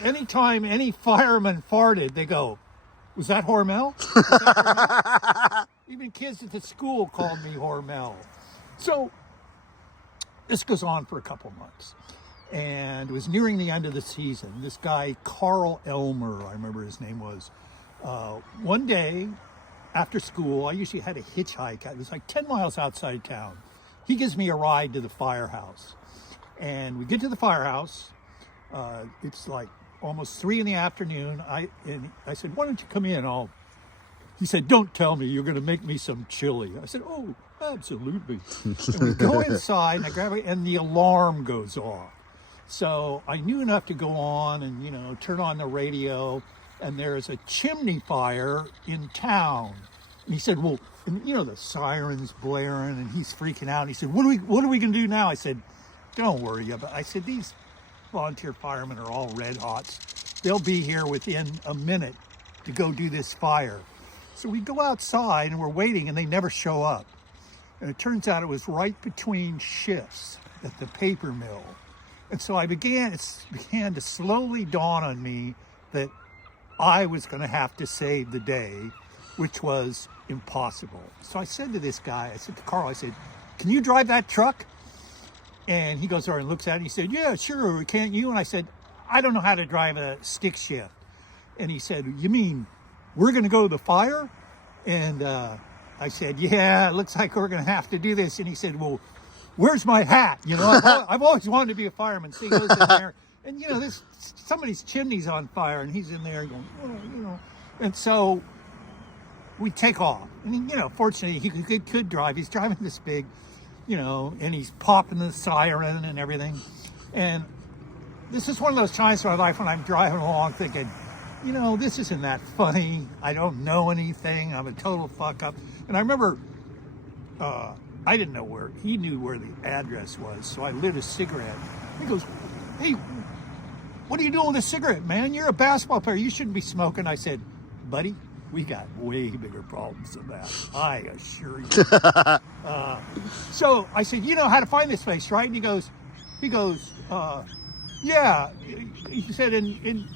anytime any fireman farted, they go, "Was that Hormel?" Was that Hormel? Even kids at the school called me Hormel. So this goes on for a couple months. And it was nearing the end of the season. This guy, Carl Elmer, I remember his name was, one day after school, I usually had a hitchhike. It was like 10 miles outside town. He gives me a ride to the firehouse. And we get to the firehouse. It's like almost 3 in the afternoon. I said, "Why don't you come in? He said, "Don't tell me you're going to make me some chili." I said, "Oh, absolutely." And we go inside, and I grab it, and the alarm goes off. So I knew enough to go on and, turn on the radio, and there's a chimney fire in town. And he said, "Well," and, the siren's blaring, and he's freaking out. And he said, what are we going to do now?" I said, "Don't worry about it." I said, "These volunteer firemen are all red hots. They'll be here within a minute to go do this fire." So we go outside, and we're waiting, and they never show up. And it turns out it was right between shifts at the paper mill. And so it began to slowly dawn on me that I was going to have to save the day, which was impossible. So I said to this guy, I said to Carl, I said, "Can you drive that truck?" And he goes over and looks at it, and he said, "Yeah, sure, can't you?" And I said, "I don't know how to drive a stick shift." And he said, "You mean we're going to go to the fire?" And I said, "Yeah, it looks like we're going to have to do this." And he said, "Well, where's my hat?" I've always wanted to be a fireman. So he goes in there, and somebody's chimney's on fire, and he's in there going, "Oh," And so we take off. And fortunately, he could drive. He's driving this big, and he's popping the siren and everything. And this is one of those times in my life when I'm driving along thinking, this isn't that funny. I don't know anything. I'm a total fuck up. And I remember, I didn't know he knew where the address was, so I lit a cigarette. He goes, "Hey, what are you doing with a cigarette, man? You're a basketball player. You shouldn't be smoking." I said, "Buddy, we got way bigger problems than that, I assure you." So I said, "You know how to find this place, right?" And he goes, "Yeah." He said, "And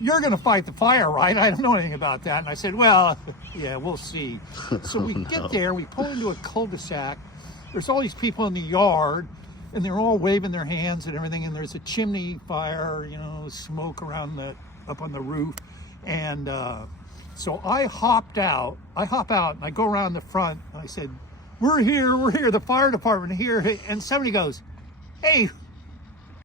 you're going to fight the fire, right?" I don't know anything about that. And I said, "Well, yeah, we'll see." So we get there, we pull into a cul-de-sac. There's all these people in the yard, and they're all waving their hands and everything. And there's a chimney fire, smoke up on the roof. And so I hop out, and I go around the front, and I said, we're here, the fire department here." And somebody goes, "Hey,